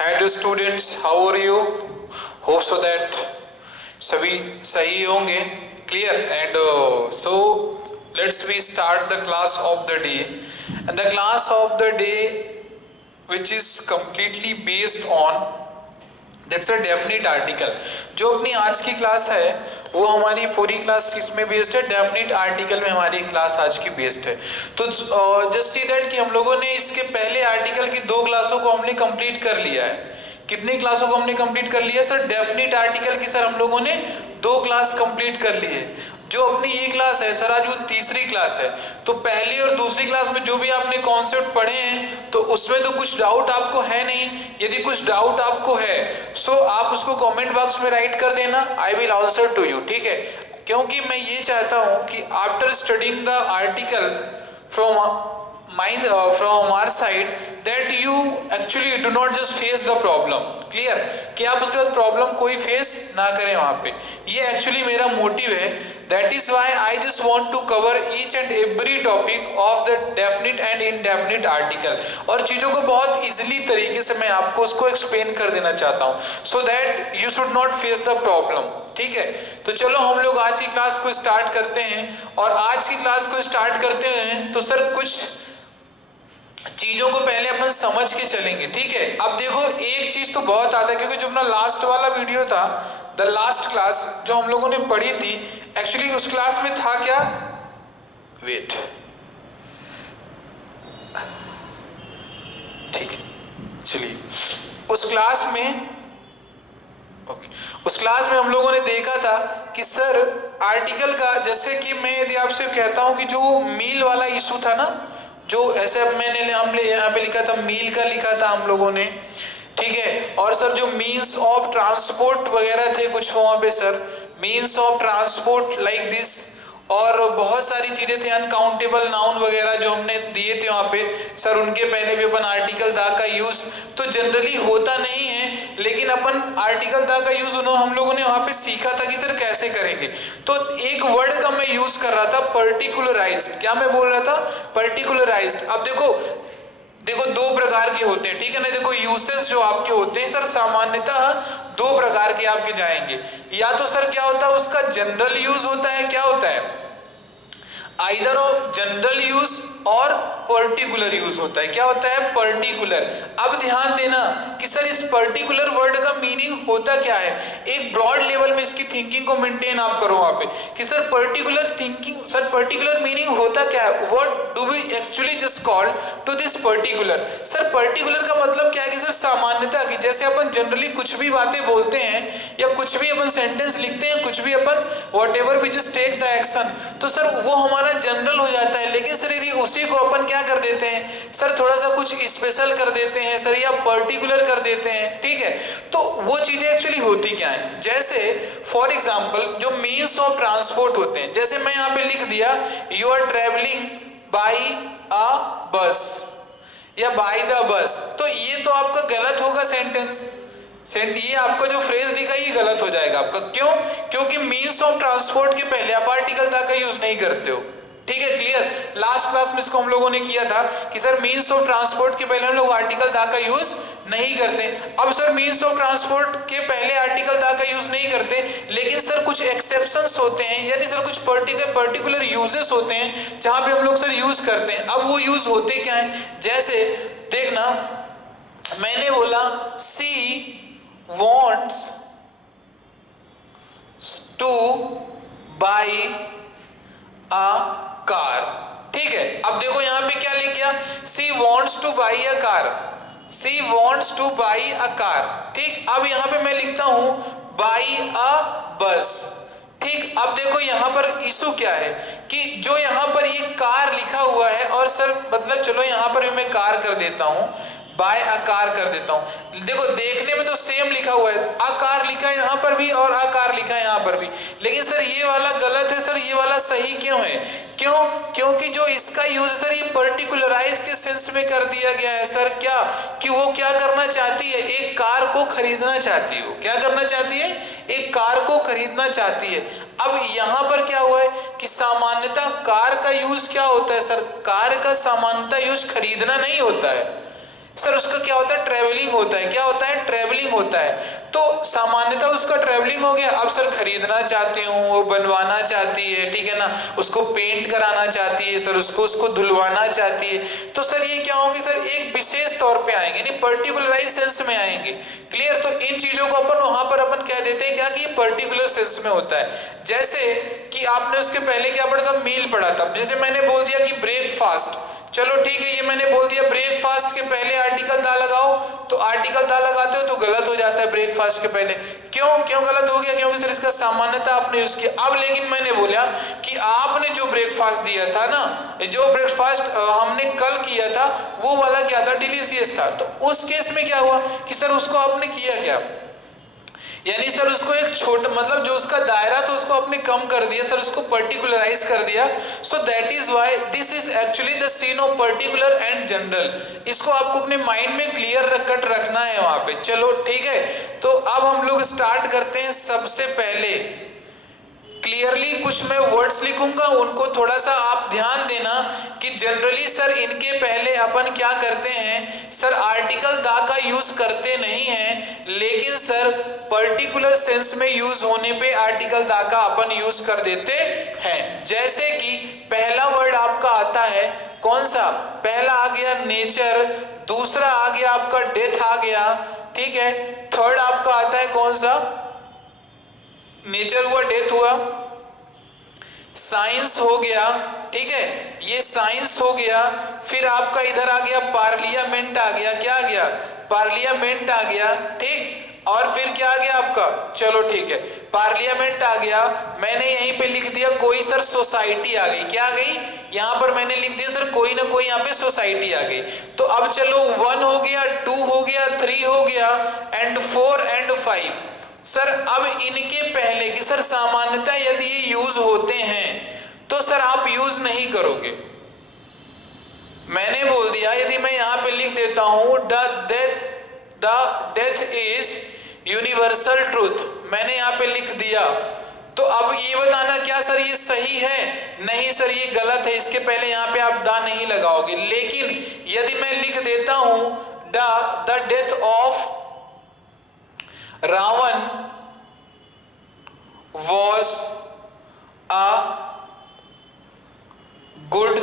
Hello students, how are you? Hope so that सभी सही होंगे. Clear? And so let's we start the class of the day. And the class of the day which is completely based on that's a definite article. जो अपनी आज की class है वो हमारी पूरी क्लास इसमें बेस्ड है, डेफिनेट आर्टिकल में हमारी क्लास आज की बेस्ड है. तो जस्ट सी दैट कि हम लोगों ने इसके पहले आर्टिकल की 2 क्लासों को हमने कंप्लीट कर लिया है. कितनी क्लासों को हमने कंप्लीट कर लिया सर? डेफिनेट आर्टिकल की सर हम लोगों ने 2 क्लास कंप्लीट कर ली है. जो अपनी ये क्लास है सर आज वो तीसरी क्लास है. तो पहली और दूसरी क्लास में जो भी आपने कॉन्सेप्ट पढ़े हैं तो उसमें तो कुछ डाउट आपको है नहीं. यदि कुछ डाउट आपको है सो आप उसको कमेंट बॉक्स में राइट कर देना, I will answer to you. ठीक है? क्योंकि मैं ये चाहता हूं कि after studying the article from our side that you actually do not just face the problem. Clear? कि आप उसके बाद प्रॉब्लम कोई फेस ना करें वहां पे. ये एक्चुअली मेरा मोटिव है. That is why I just want to cover each and every topic of the definite and indefinite article. और चीजों को बहुत इजिली तरीके से मैं आपको उसको एक्सप्लेन कर देना चाहता हूँ so that you should not face the problem. ठीक है? तो चलो हम लोग आज की क्लास को स्टार्ट करते हैं. और आज की क्लास को स्टार्ट करते हैं तो सर कुछ चीजों को पहले अपन समझ के चलेंगे. ठीक है? अब देखो एक चीज तो बहुत आता है क्योंकि जो अपना लास्ट वाला वीडियो था, द लास्ट क्लास जो हम लोगों ने पढ़ी थी, एक्चुअली उस क्लास में था क्या? वेट, ठीक है, चलिए उस क्लास में उस क्लास में हम लोगों ने देखा था कि सर आर्टिकल का, जैसे कि मैं यदि आपसे कहता हूं कि जो मील वाला इशू था ना, जो ऐसे मैंने हमने यहाँ पे लिखा था, मील का लिखा था हम लोगों ने. ठीक है? और सर जो मीन्स ऑफ ट्रांसपोर्ट वगैरह थे कुछ वहां पे sir, means of transport like this, और बहुत सारी चीजें थे, अनकाउंटेबल नाउन वगैरह जो हमने दिए थे वहां पे सर. उनके पहले भी अपन आर्टिकल दा का यूज तो जनरली होता नहीं है, लेकिन अपन आर्टिकल दा का यूज हम लोगों ने वहां पे सीखा था कि सर कैसे करेंगे. तो एक वर्ड का मैं यूज कर रहा था, पर्टिकुलराइज्ड. क्या मैं बोल रहा था? पर्टिकुलराइज्ड. अब देखो 2 प्रकार के होते हैं. ठीक है ना? देखो यूसेस जो आपके होते हैं सर सामान्यतः 2 प्रकार के आपके जाएंगे. या तो सर क्या होता है उसका जनरल यूज होता है, क्या होता है आइदर ऑफ जनरल यूज और पर्टिकुलर यूज होता है. क्या होता है? पर्टिकुलर. अब ध्यान देना कि सर इस पर्टिकुलर वर्ड का मीनिंग होता क्या है. एक ब्रॉड लेवल में इसकी थिंकिंग को मेंटेन आप करो वहां पे कि sir particular thinking, sir particular meaning होता क्या है. What do we actually just called to this particular. Sir particular का मतलब क्या है कि सर सामान्यता की, जैसे अपन जनरली कुछ भी बातें बोलते हैं या कुछ भी अपन सेंटेंस लिखते हैं, कुछ भी अपन whatever we just take the action, तो सर वो हमारा जनरल हो जाता है. लेकिन सर यदि उसी को अपन क्या कर देते हैं सर, थोड़ा सा कुछ स्पेशल कर देते हैं सर, या पर्टिकुलर कर देते हैं. ठीक है? तो वो चीजें एक्चुअली होती क्या है. जैसे फॉर एग्जांपल जो मीन्स ऑफ ट्रांसपोर्ट होते हैं, जैसे मैं यहाँ पे लिख दिया यू आर ट्रेवलिंग बाय अ बस या बाय द बस, तो ये तो आपका गलत होगा सेंटेंस. ये आपका जो फ्रेज लिखा ये गलत हो जाएगा आपका. क्यों? क्योंकि मीन्स ऑफ ट्रांसपोर्ट के पहले आप आर्टिकल दा का यूज नहीं करते हो. ठीक है? क्लियर? लास्ट क्लास में इसको हम लोगों ने किया था कि सर मीन्स ऑफ ट्रांसपोर्ट के पहले हम लोग आर्टिकल दा का यूज नहीं करते. अब सर मीन्स ऑफ ट्रांसपोर्ट के पहले आर्टिकल दा का यूज नहीं करते, लेकिन सर कुछ एक्सेप्शंस होते हैं, यानी सर कुछ पर्टिकुलर यूजेस होते हैं जहां पे हम लोग सर यूज करते हैं. अब वो यूज होते क्या है, जैसे देखना मैंने बोला सी wants to buy a car. ठीक है? अब देखो यहां पे क्या लिख गया, she wants to buy a car. she wants to buy a car. ठीक? अब यहां पे मैं लिखता हूं buy a bus. ठीक? अब देखो यहां पर इशू क्या है कि जो यहां पर ये कार लिखा हुआ है, और सर मतलब चलो यहां पर भी मैं कार कर देता हूं, बाय आकार कर देता हूं. देखो देखने में तो सेम लिखा हुआ है, आकार लिखा है यहां पर भी और आकार लिखा है यहां पर भी, लेकिन सर ये वाला गलत है सर, ये वाला सही क्यों है? क्यों? क्योंकि जो इसका यूज सर ये पर्टिकुलराइज के सेंस में कर दिया गया है सर। क्या कि वो क्या करना चाहती है, एक कार को खरीदना चाहती है। वो क्या करना चाहती है, एक कार को खरीदना चाहती है। अब यहां पर क्या हुआ है कि सामान्यतः कार का यूज क्या होता है सर, कार का सामान्यतः यूज खरीदना नहीं होता है सर, उसका क्या होता है, ट्रेवलिंग होता है। क्या होता है, ट्रेवलिंग होता है। तो सामान्यतः उसका ट्रेवलिंग हो गया। अब सर खरीदना चाहती हूँ, वो बनवाना चाहती है, ठीक है ना, उसको पेंट कराना चाहती है सर, उसको धुलवाना चाहती है। तो सर ये क्या होंगे सर, एक विशेष तौर पे आएंगे, नहीं पर्टिकुलराइज सेंस में आएंगे। क्लियर? तो इन चीजों को अपन वहां पर अपन कह देते हैं क्या कि ये पर्टिकुलर सेंस में होता है। जैसे कि आपने उसके पहले क्या पढ़ा था, मील पढ़ा था। जैसे मैंने बोल दिया कि ब्रेकफास्ट, चलो ठीक है, ये मैंने बोल दिया ब्रेकफास्ट के पहले आर्टिकल दा लगाओ, तो आर्टिकल दा लगाते हो तो गलत हो जाता है ब्रेकफास्ट के पहले। क्यों गलत हो गया? क्योंकि सर इसका सामान्यता आपने यूज किया। अब लेकिन मैंने बोला कि आपने जो ब्रेकफास्ट दिया था ना, जो ब्रेकफास्ट हमने कल किया था, वो वाला क्या था, डिलीशियस था। तो उस केस में क्या हुआ कि सर उसको आपने किया क्या, यानी सर उसको एक छोटा, मतलब जो उसका दायरा था उसको आपने कम कर दिया सर, उसको पर्टिकुलराइज कर दिया। So that is why this is actually the scene of particular and general. इसको आपको अपने माइंड में क्लियर कट रखना है वहां पे। चलो ठीक है, तो अब हम लोग स्टार्ट करते हैं। सबसे पहले क्लियरली कुछ मैं वर्ड्स लिखूंगा, उनको थोड़ा सा आप ध्यान देना कि जनरली सर इनके पहले अपन क्या करते हैं सर, आर्टिकल दा का यूज करते नहीं हैं, लेकिन सर पर्टिकुलर सेंस में यूज होने पे आर्टिकल दा का अपन यूज कर देते हैं। जैसे कि पहला वर्ड आपका आता है कौन सा, पहला आ गया नेचर, दूसरा आ गया आपका डेथ आ गया, ठीक है, थर्ड आपका आता है कौन सा, नेचर हुआ, डेथ हुआ, साइंस हो गया, ठीक है, ये साइंस हो गया। फिर आपका इधर आ गया पार्लियामेंट आ गया, क्या आ गया, पार्लियामेंट आ गया, ठीक। और फिर क्या आ गया आपका, चलो ठीक है, पार्लियामेंट आ गया। मैंने यहीं पे लिख दिया कोई सर सोसाइटी आ गई, क्या आ गई, यहां पर मैंने लिख दिया सर कोई ना कोई यहाँ पे सोसाइटी आ गई। तो अब चलो 1 हो गया, 2 हो गया, 3 हो गया, एंड 4 एंड 5। सर अब इनके पहले की सर सामान्यतः यदि ये यूज होते हैं तो सर आप यूज नहीं करोगे। मैंने बोल दिया, यदि मैं यहां पे लिख देता हूं the death is universal truth, मैंने यहां पे लिख दिया, तो अब ये बताना क्या सर ये सही है, नहीं सर ये गलत है, इसके पहले यहां पे आप दा नहीं लगाओगे। लेकिन यदि मैं लिख देता हूं the death of Ravan was a good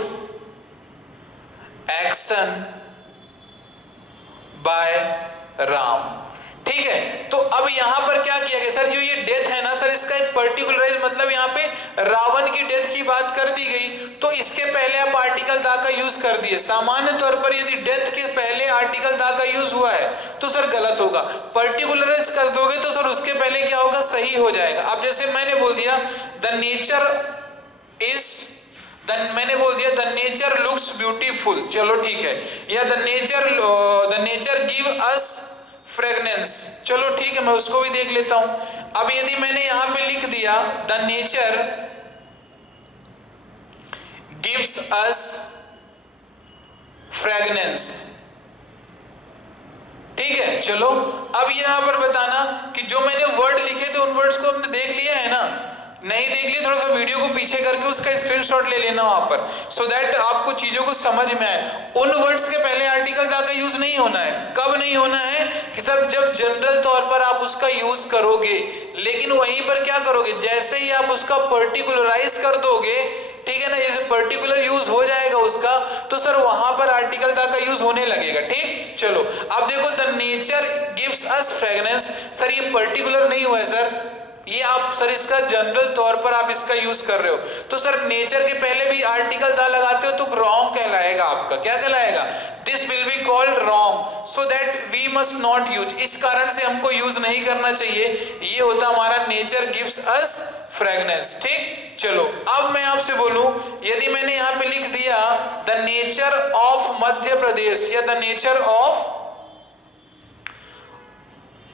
action by Ram, ठीक है। तो अब यहां पर क्या किया गया सर, जो ये डेथ है ना सर, इसका एक पर्टिकुलराइज मतलब यहां पे रावण की डेथ की बात कर दी गई, तो इसके पहले आप आर्टिकल दा का यूज कर दिए। सामान्य तौर पर यदि डेथ के पहले आर्टिकल दा का यूज हुआ है तो सर गलत होगा, पर्टिकुलराइज कर दोगे तो सर उसके पहले क्या होगा, सही हो जाएगा। अब जैसे मैंने बोल दिया द नेचर इज, मैंने बोल दिया द नेचर लुक्स ब्यूटीफुल, चलो ठीक है, या the nature give us fragrance, चलो ठीक है, मैं उसको भी देख लेता हूं। अब यदि मैंने यहां पे लिख दिया the nature gives us fragrance, ठीक है, चलो अब यहां पर बताना कि जो मैंने वर्ड लिखे थे उन वर्ड्स को हमने देख लिया है ना, नहीं देख लिया, थोड़ा सा वीडियो को पीछे करके उसका स्क्रीनशॉट ले लेना वहां पर, सो दैट आपको चीजों को समझ में आए। उन वर्ड्स के पहले आर्टिकल दा का यूज नहीं होना है। कब नहीं होना है कि सर जब जनरल तौर पर आप उसका यूज करोगे, लेकिन वहीं पर क्या करोगे, जैसे ही आप उसका पर्टिकुलराइज कर दोगे, ठीक है ना, जैसे पर्टिकुलर यूज हो जाएगा उसका, तो सर वहां पर आर्टिकल दा का यूज होने लगेगा, ठीक। चलो अब देखो the nature gives us fragrance, sir ये पर्टिकुलर नहीं हुआ है सर, ये आप सर इसका जनरल तौर पर आप इसका यूज कर रहे हो, तो सर नेचर के पहले भी आर्टिकल दा लगाते हो तो रॉन्ग कहलाएगा आपका, क्या कहलाएगा, this will be called wrong, so that we must not use, इस कारण से हमको यूज नहीं करना चाहिए। ये होता हमारा नेचर गिव्स अस फ्रेगनेंस, ठीक। चलो अब मैं आपसे बोलूं, यदि मैंने यहां पे लिख दिया the nature of Madhya Pradesh, या द नेचर ऑफ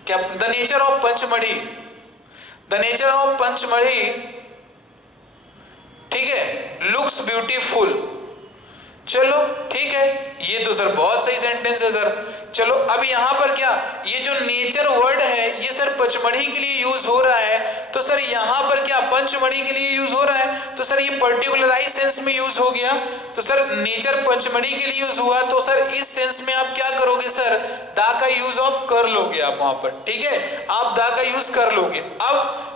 क्या, the nature of Pachmarhi, the nature of Pachmarhi, ठीक लुक्स ब्यूटीफुल। चलो ठीक है, ये तो सर बहुत सही सेंटेंस है सर। चलो अब यहां पर क्या, ये जो नेचर वर्ड है ये सर पचमढ़ी के लिए यूज हो रहा है, तो सर यहां पर क्या पंचमढ़ी के लिए यूज हो रहा है, तो सर ये पर्टिकुलराइज सेंस में यूज हो गया, तो सर नेचर पंचमढ़ी के लिए यूज हुआ, तो सर इस सेंस में आप क्या करोगे सर, दा का यूज आप कर लोगे आप वहां पर, ठीक है, आप दा का यूज कर लोगे। अब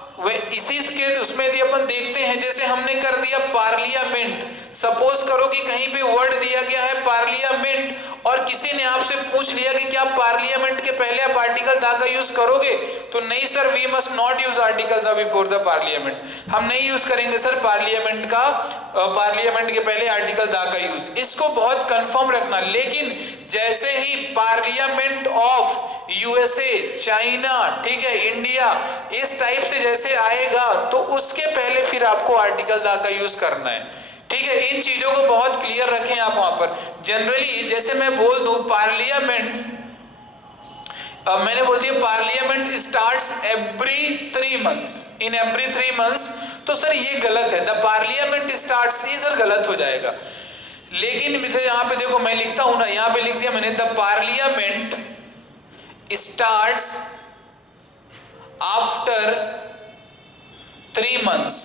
इसी के उसमें यदि अपन देखते हैं, जैसे हमने कर दिया पार्लियामेंट, सपोज करो कि कहीं पे वर्ड दिया गया है पार्लियामेंट और किसी ने आपसे पूछ लिया कि क्या पार्लियामेंट के पहले आप आर्टिकल दा का यूज करोगे, तो नहीं sir, we must not use article the before the parliament, हम नहीं यूज करेंगे सर पार्लियामेंट का, पार्लियामेंट के पहले आर्टिकल दा का यूज, इसको बहुत कंफर्म रखना। लेकिन जैसे ही पार्लियामेंट ऑफ यूएसए, चाइना, ठीक है, इंडिया, इस टाइप से जैसे आएगा तो उसके पहले फिर आपको आर्टिकल दा का यूज करना है, ठीक है। इन चीजों को बहुत क्लियर रखें आप वहां पर। जनरली जैसे मैं बोल दूं पार्लियामेंट, मैंने बोल दिया parliament starts every 3 months, in every 3 months, तो सर ये गलत है, द पार्लियामेंट स्टार्ट्स, ये सर गलत हो जाएगा। लेकिन मुझे यहाँ पे देखो मैं लिखता हूं ना, यहाँ पे लिख दिया मैंने the parliament starts after 3 months,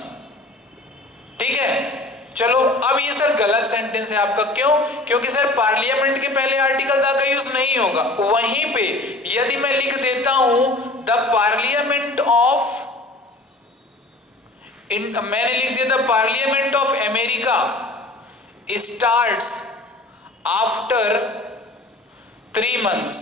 ठीक है। चलो अब ये सर गलत सेंटेंस है आपका, क्यों, क्योंकि सर पार्लियामेंट के पहले आर्टिकल दा का यूज नहीं होगा। वहीं पे यदि मैं लिख देता हूं द पार्लियामेंट ऑफ, मैंने लिख दिया the parliament of America starts after 3 months,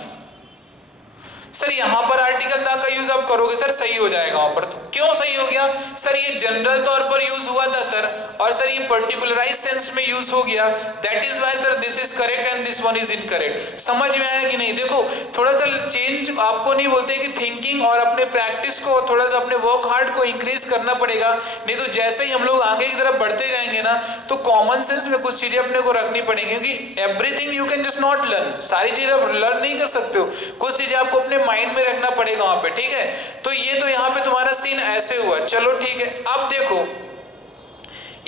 sir यहां पर आर्टिकल दा का यूज आप करोगे सर सही हो जाएगा वहां पर। तो क्यों सही हो गया सर, ये जनरल तौर पर यूज हुआ था सर, और सर ये पर्टिकुलराइज सेंस में यूज हो गया, that is why sir this is correct and this one is incorrect. समझ में आया कि नहीं? देखो थोड़ा सा चेंज, आपको नहीं बोलते कि थिंकिंग और अपने प्रैक्टिस को थोड़ा सा अपने वर्क हार्ड को इंक्रीज करना पड़ेगा, नहीं तो जैसे ही हम लोग आगे की तरफ बढ़ते जाएंगे ना तो कॉमन सेंस में कुछ चीजें अपने को रखनी पड़ेंगी, क्योंकि everything you can just not learn, सारी चीजें आप लर्न नहीं कर सकते हो, कुछ चीजें आपको अपने माइंड में रखना पड़ेगा वहां पे, ठीक है। तो ये तो यहाँ पे तुम्हारा सीन ऐसे हुआ, चलो ठीक है। अब देखो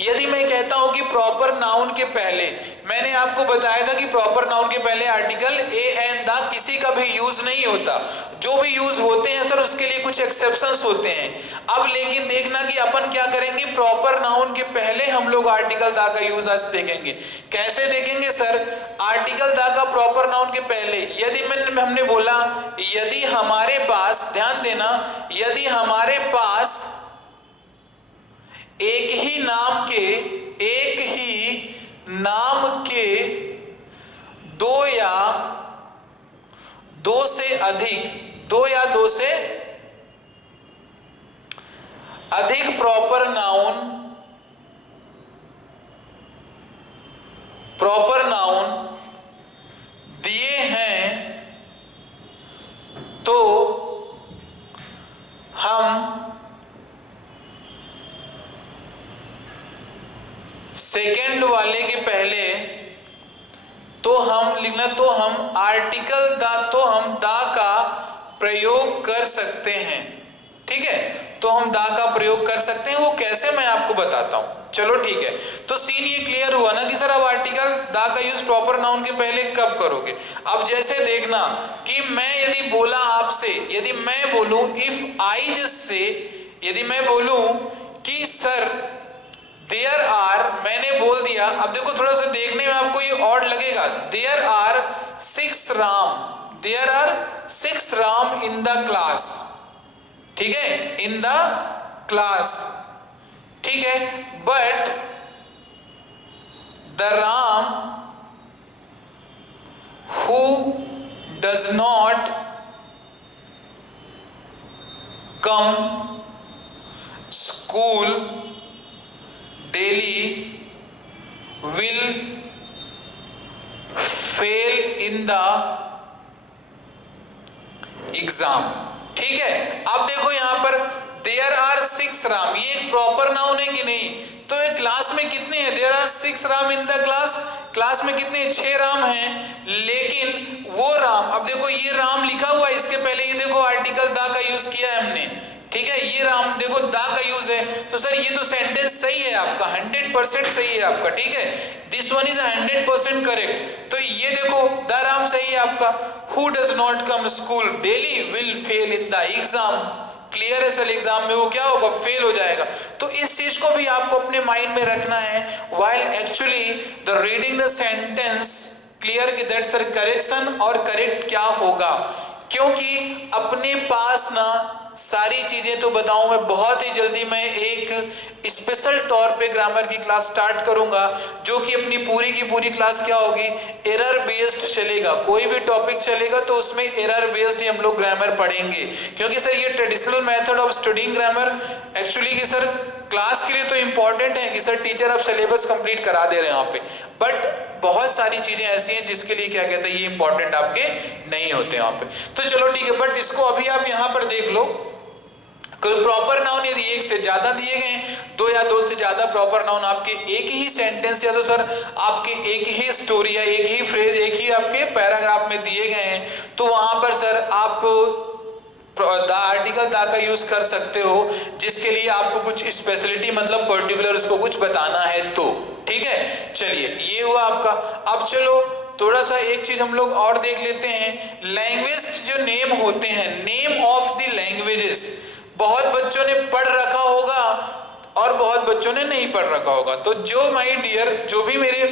यदि मैं कहता हूं कि प्रॉपर नाउन के पहले, मैंने आपको बताया था कि प्रॉपर नाउन के पहले आर्टिकल ए एंड द किसी का भी यूज नहीं होता, जो भी यूज होते हैं सर उसके लिए कुछ एक्सेप्शंस होते हैं। अब लेकिन देखना कि अपन क्या करेंगे, प्रॉपर नाउन के पहले हम लोग आर्टिकल द का यूज आज देखेंगे। कैसे देखेंगे सर? आर्टिकल द का प्रॉपर नाउन के पहले यदि हमने बोला यदि हमारे पास, ध्यान देना, यदि हमारे पास एक ही नाम के दो या दो से अधिक प्रॉपर नाउन दिए हैं तो हम सेकेंड वाले के पहले तो हम लिखना, तो हम आर्टिकल दा, तो हम दा का प्रयोग कर सकते हैं, ठीक है। तो हम दा का प्रयोग कर सकते हैं, वो कैसे मैं आपको बताता हूं, चलो ठीक है। तो सीन ये क्लियर हुआ ना कि सर अब आर्टिकल दा का यूज प्रॉपर नाउन के पहले कब करोगे। अब जैसे देखना कि मैं यदि बोला आपसे, यदि मैं बोलूं इफ आई जस्ट से, यदि मैं बोलूं कि सर देयर आर, मैंने बोल दिया, अब देखो थोड़ा सा देखने में आपको ये ऑड लगेगा, there are 6 Ram in the class, ठीक है, इन द क्लास, ठीक है, but the Ram who does not come school daily will fail in the exam, ठीक है। अब देखो यहां पर देयर आर 6 राम, ये एक प्रॉपर नाउन है कि नहीं? तो एक क्लास में कितने हैं? There are 6 Ram in the class, class में कितने? 6 राम हैं, लेकिन वो राम, अब देखो ये राम लिखा हुआ है, इसके पहले ये देखो आर्टिकल दा का यूज किया है हमने, ठीक है, ये राम देखो दा का यूज है, तो सर ये तो सेंटेंस सही है आपका, 100% सही है आपका, ठीक है, दिस वन इज 100% करेक्ट। तो ये देखो द राम सही है आपका। Who does not come school daily will fail in the exam, clear है सर, एग्जाम में वो क्या होगा, फेल हो जाएगा। तो इस चीज को भी आपको अपने माइंड में रखना है while actually the reading the sentence, clear कि दैट सर करेक्शन और करेक्ट क्या होगा, क्योंकि अपने पास ना सारी चीजें तो बताऊं मैं बहुत ही जल्दी, मैं एक स्पेशल तौर पे ग्रामर की क्लास स्टार्ट करूंगा जो कि अपनी पूरी की पूरी क्लास क्या होगी, एरर बेस्ड चलेगा। कोई भी टॉपिक चलेगा तो उसमें एरर बेस्ड ही हम लोग ग्रामर पढ़ेंगे, क्योंकि सर ये traditional method of studying grammar actually कि सर क्लास के लिए तो इंपॉर्टेंट है कि सर टीचर आप सिलेबस कंप्लीट करा दे रहे हैं यहाँ पे, बट बहुत सारी चीजें ऐसी हैं जिसके लिए क्या कहते हैं ये इंपॉर्टेंट आपके नहीं होते यहाँ पे। तो चलो ठीक है, बट इसको अभी आप यहाँ पर देख लो, कोई प्रॉपर नाउन यदि एक से ज्यादा दिए गए, दो या दो से ज्यादा प्रॉपर नाउन आपके एक ही सेंटेंस या तो सर आपके एक ही स्टोरी या एक ही फ्रेज एक ही आपके पैराग्राफ में दिए गए हैं, तो वहां पर सर आप द आर्टिकल दा का यूज कर सकते हो, जिसके लिए आपको कुछ स्पेशलिटी मतलब पर्टिकुलर उसको कुछ बताना है तो, ठीक है। चलिए ये हुआ आपका। अब चलो थोड़ा सा एक चीज हम लोग और देख लेते हैं, लैंग्वेज जो नेम होते हैं, नेम ऑफ द लैंग्वेजेस, बहुत बच्चों ने पढ़ रखा होगा और बहुत बच्चों ने नहीं पढ़ रखा होगा। तो जो माय डियर, जो भी मेरे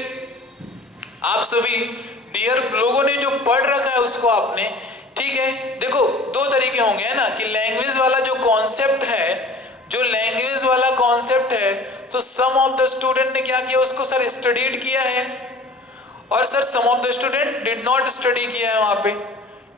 आप सभी डियर लोगों ने जो पढ़ रखा है उसको आपने, ठीक है, देखो दो तरीके होंगे है ना, कि लैंग्वेज वाला जो कॉन्सेप्ट है, जो लैंग्वेज वाला कॉन्सेप्ट है, तो सम ऑफ द स्टूडेंट ने क्या किया, उसको सर स्टडीड किया है, और sir some of the student did not study किया है वहां पे,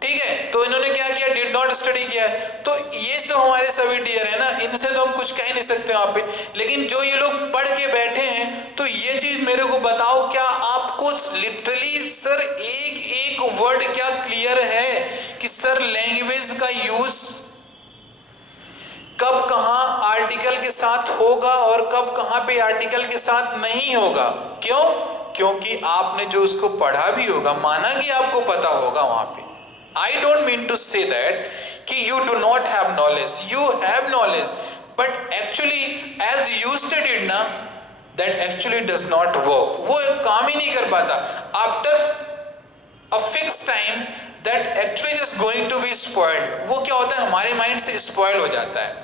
ठीक है। तो इन्होंने क्या किया, डिड नॉट स्टडी किया है। तो ये सब हमारे सभी डियर है ना, इनसे तो हम कुछ कह नहीं सकते वहां पे, लेकिन जो ये लोग पढ़ के बैठे हैं, तो ये चीज मेरे को बताओ, क्या आपको लिटरली सर एक एक वर्ड क्या क्लियर है कि सर लैंग्वेज का यूज कब कहां आर्टिकल के साथ होगा और कब कहां पे आर्टिकल के साथ नहीं होगा? क्यों? क्योंकि आपने जो उसको पढ़ा भी होगा, माना कि आपको पता होगा वहां पे। I don't mean to say that कि you do not have knowledge, you have knowledge, but actually as you studied ना, that actually does not work, वो काम ही नहीं कर पाता। After a fixed time that actually just going to be spoiled, वो क्या होता है हमारे माइंड से स्पॉइल हो जाता है,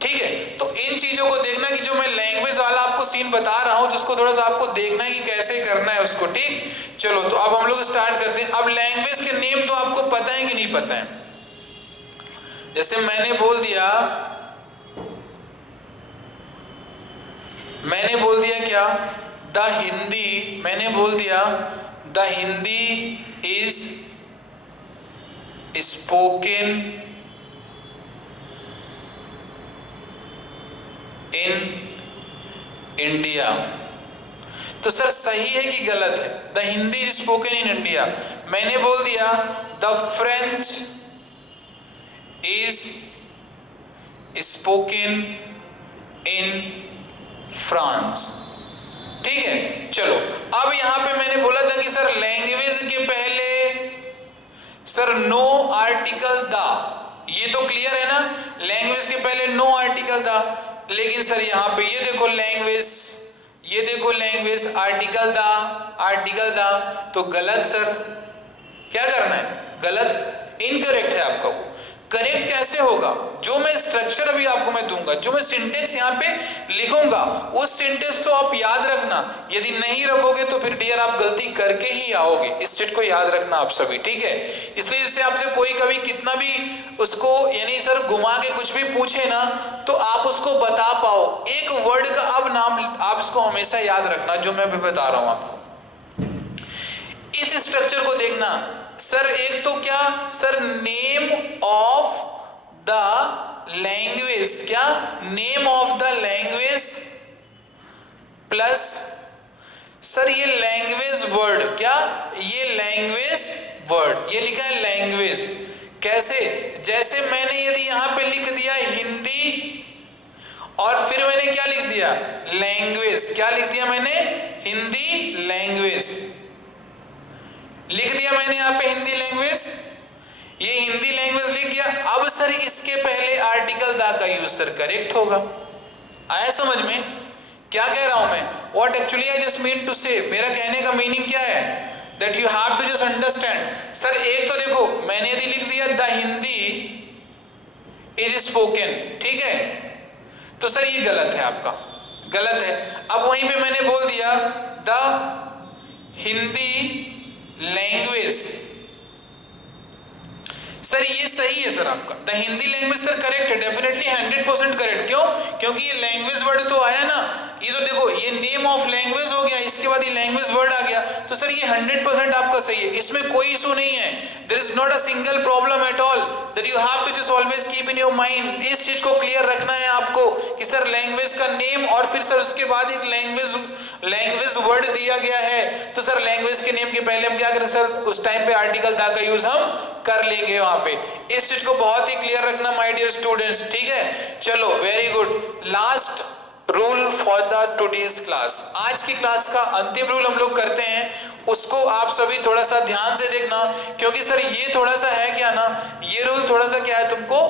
ठीक है। तो इन चीजों को देखना कि जो मैं लैंग्वेज वाला आपको सीन बता रहा हूं, जिसको थोड़ा सा आपको देखना है कि कैसे करना है उसको, ठीक। चलो तो अब हम लोग स्टार्ट करते हैं। अब लैंग्वेज के नेम तो आपको पता है कि नहीं पता है? जैसे मैंने बोल दिया क्या, द हिंदी, मैंने बोल दिया the Hindi is spoken in India. तो सर सही है कि गलत है? The Hindi is spoken in India. मैंने बोल दिया the French is spoken in France, ठीक है। चलो अब यहां पे मैंने बोला था कि सर लैंग्वेज के पहले सर नो आर्टिकल द, ये तो क्लियर है ना, लैंग्वेज के पहले नो आर्टिकल द, लेकिन सर यहां पे ये देखो लैंग्वेज, ये देखो लैंग्वेज आर्टिकल द, तो गलत सर, क्या करना है, गलत, इनकरेक्ट है आपका। वो करेक्ट कैसे होगा? जो मैं स्ट्रक्चर अभी आपको मैं दूंगा, जो मैं सिंटेक्स यहाँ पे लिखूंगा, उस सिंटेक्स को आप याद रखना। यदि नहीं रखोगे तो फिर डियर आप गलती करके ही आओगे। इस चीज को याद रखना आप सभी, ठीक है। इसलिए इससे आपसे कोई कभी कितना भी उसको यानी सर घुमा के कुछ भी पूछे ना, तो आप उसको बता पाओ। एक वर्ड का अब नाम आप इसको हमेशा याद रखना, जो मैं भी बता रहा हूं आपको। इस स्ट्रक्चर को देखना सर, एक तो क्या sir name of the language, क्या name of the language plus sir ये लैंग्वेज वर्ड, क्या ये लैंग्वेज वर्ड, ये लिखा है लैंग्वेज। कैसे? जैसे मैंने यदि यहां पे लिख दिया हिंदी और फिर मैंने क्या लिख दिया, लैंग्वेज, क्या लिख दिया मैंने, हिंदी लैंग्वेज लिख दिया मैंने यहां पे हिंदी लैंग्वेज। ये हिंदी लैंग्वेज लिख गया। अब सर इसके पहले आर्टिकल दा का यूज सर करेक्ट होगा। आया समझ में क्या कह रहा हूं मैं? What actually I just mean to say, मेरा कहने का मीनिंग क्या है, that you have to just understand. Sir एक तो देखो मैंने यदि लिख दिया द हिंदी इज स्पोकन, ठीक है, तो सर ये गलत है, आपका गलत है। अब वहीं पे मैंने बोल दिया द हिंदी लैंग्वेज, सर ये सही है सर, आपका the Hindi language sir correct है, डेफिनेटली 100% करेक्ट। क्यों? क्योंकि ये लैंग्वेज वर्ड तो आया ना, ये तो देखो ये नेम ऑफ लैंग्वेज हो गया, इसके बाद ये लैंग्वेज वर्ड आ गया, तो सर ये 100% आपका सही है, इसमें कोई इशू नहीं है। There is not a single problem at all, that you have to just always keep in your mind. इस चीज को क्लियर रखना है आपको कि सर लैंग्वेज का नेम और फिर सर उसके बाद एक लैंग्वेज वर्ड दिया गया है, तो सर लैंग्वेज के नेम के पहले हम क्या करें सर, उस टाइम पे आर्टिकल दा का यूज हम कर लेंगे वहां पे। इस चीज को बहुत ही क्लियर रखना माय डियर स्टूडेंट्स, ठीक है। चलो very good. Last rule for the today's class, आज की क्लास का अंतिम रूल हम लोग करते हैं, उसको आप सभी थोड़ा सा ध्यान से देखना, क्योंकि सर ये थोड़ा सा है क्या ना, ये रूल थोड़ा सा क्या है, तुमको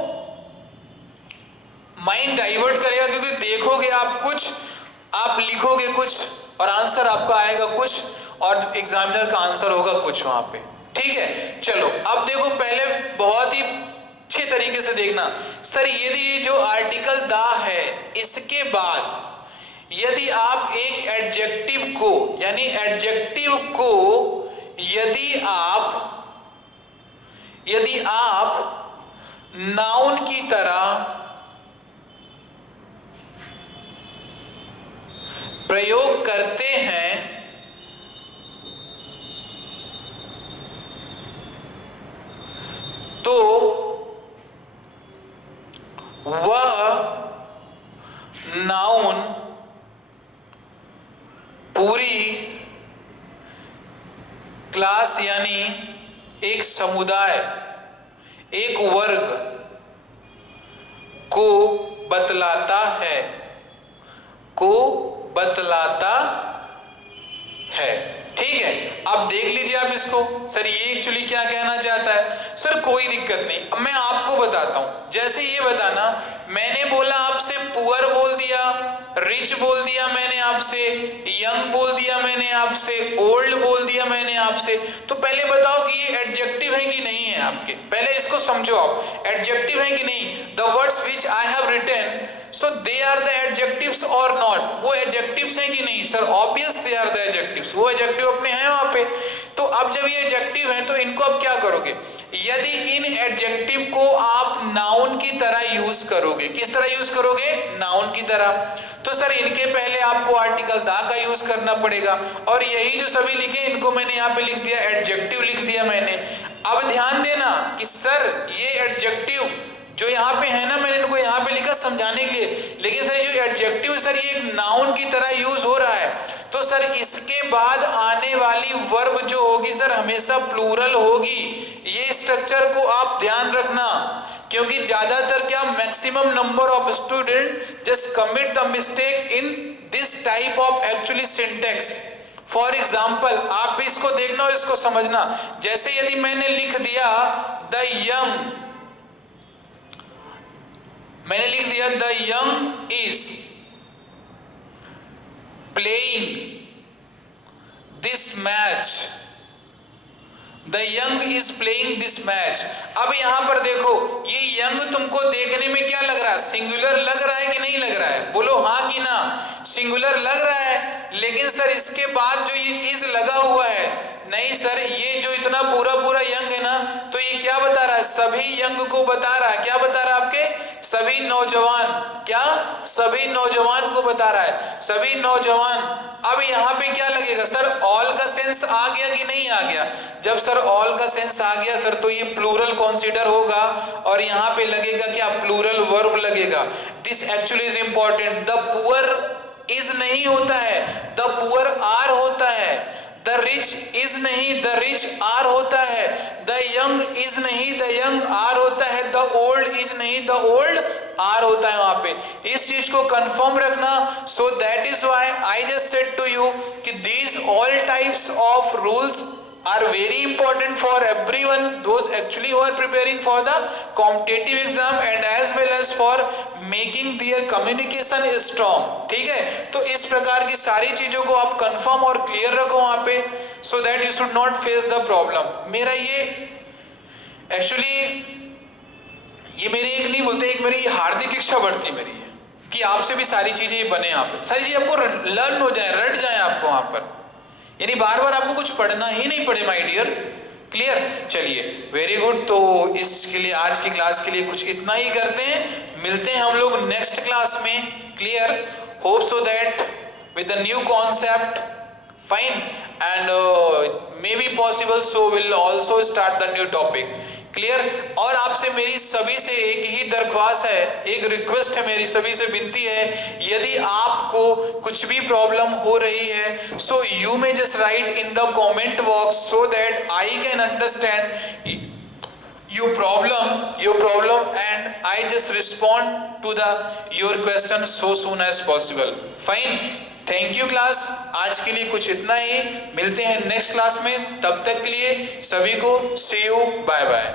माइंड डाइवर्ट करेगा, क्योंकि देखोगे आप कुछ, आप लिखोगे कुछ और आंसर आपका आएगा कुछ और एग्जामिनर का आंसर होगा कुछ वहां पे, ठीक है। चलो अब देखो, पहले बहुत ही अच्छे तरीके से देखना सर, यदि जो आर्टिकल दा है इसके बाद यदि आप एक एडजेक्टिव को, यानी एडजेक्टिव को यदि आप नाउन की तरह प्रयोग करते हैं तो वह नाउन पूरी क्लास यानी एक समुदाय, एक वर्ग को बतलाता है, ठीक है। अब देख लीजिए आप इसको, सर ये एक्चुअली क्या कहना चाहता है। सर कोई दिक्कत नहीं, अब मैं आपको बताता हूं। जैसे ये बताना, मैंने बोला आपसे पुअर बोल दिया, रिच बोल दिया मैंने आपसे, यंग बोल दिया मैंने आपसे, ओल्ड बोल दिया मैंने आपसे, तो पहले बताओ कि ये एडजेक्टिव है कि नहीं है आपके, पहले इसको समझो आप, एडजेक्टिव है कि नहीं। The words which I have written, so they are the adjectives or not, वो adjectives हैं कि नहीं। Sir obvious they are the adjectives, वो adjective अपने हैं वहां पे। तो अब जब ये adjective हैं तो इनको अब क्या करोगे, यदि इन adjective को आप noun की तरह यूज करोगे, किस तरह यूज करोगे, noun की तरह, तो सर इनके पहले आपको आर्टिकल दा का यूज करना पड़ेगा, और यही जो सभी लिखे इनको मैंने यहाँ पे लिख दिया, एडजेक्टिव लिख दिया मैंने। अब ध्यान देना कि सर ये एडजेक्टिव जो यहाँ पे है ना, मैंने इनको यहाँ पे लिखा समझाने के लिए, लेकिन सर जो एडजेक्टिव सर ये एक नाउन की तरह यूज हो रहा है, तो सर इसके बाद आने वाली वर्ब जो होगी सर हमेशा प्लूरल होगी। ये स्ट्रक्चर को आप ध्यान रखना, क्योंकि ज्यादातर क्या, maximum number of student just commit the mistake in this type of actually syntax. For example आप भी इसको देखना और इसको समझना। जैसे यदि मैंने लिख दिया द यंग, मैंने लिख दिया the young is playing this match, the young is playing this match. अब यहां पर देखो, ये यंग तुमको देखने में क्या लग रहा है, सिंगुलर लग रहा है कि नहीं लग रहा है, बोलो हाँ कि ना, सिंगुलर लग रहा है। लेकिन सर इसके बाद जो ये इज लगा हुआ है, नहीं सर ये जो इतना पूरा यंग है ना, तो ये क्या बता रहा है, सभी यंग को बता रहा है, क्या बता रहा है, आपके सभी नौजवान, क्या सभी नौजवान को बता रहा है, सभी नौजवान। अब यहाँ पे क्या लगेगा सर, ऑल का सेंस आ गया कि नहीं आ गया। जब सर ऑल का सेंस आ गया सर, तो ये प्लूरल कंसीडर होगा और यहाँ पे लगेगा क्या, प्लूरल वर्ब लगेगा। This actually is important. The poor is नहीं होता है, द पुअर आर होता है। द रिच इज नहीं, द रिच आर होता है। द यंग इज नहीं, द यंग आर होता है। द ओल्ड इज नहीं, द ओल्ड आर होता है वहां पे। इस चीज को कंफर्म रखना। So that is why I just said to you कि these all types of rules are very important for everyone, those actually who are preparing for the competitive exam and as well as for making their communication strong। ठीक है, तो इस प्रकार की सारी चीजों को आप कंफर्म और क्लियर रखो वहां पे, so that you should not face the problem। मेरा ये एक्चुअली ये मेरी एक नहीं बोलते, एक मेरी हार्दिक इच्छा बढ़ती मेरी है कि आपसे भी सारी चीजें बने, यहाँ पे सारी चीजें आपको लर्न हो जाए, रट जाए आपको वहां पर, यानी बार बार आपको कुछ पढ़ना ही नहीं पड़े माय डियर। क्लियर? चलिए वेरी गुड। तो इसके लिए आज की क्लास के लिए कुछ इतना ही करते हैं, मिलते हैं हम लोग नेक्स्ट क्लास में। Clear? Hope so that with the new concept, fine, and may be possible so will also start the new topic. Clear? और आपसे मेरी सभी से एक ही दरख्वास्त है, एक रिक्वेस्ट है, मेरी सभी से विनती है, यदि आपको कुछ भी प्रॉब्लम हो रही है so you may just right in the comment box so that I can understand your problem and I just respond to your question so soon as possible। fine, thank you class, आज के लिए कुछ इतना ही, मिलते हैं next class में, तब तक के लिए सभी को सी यू, बाय बाय।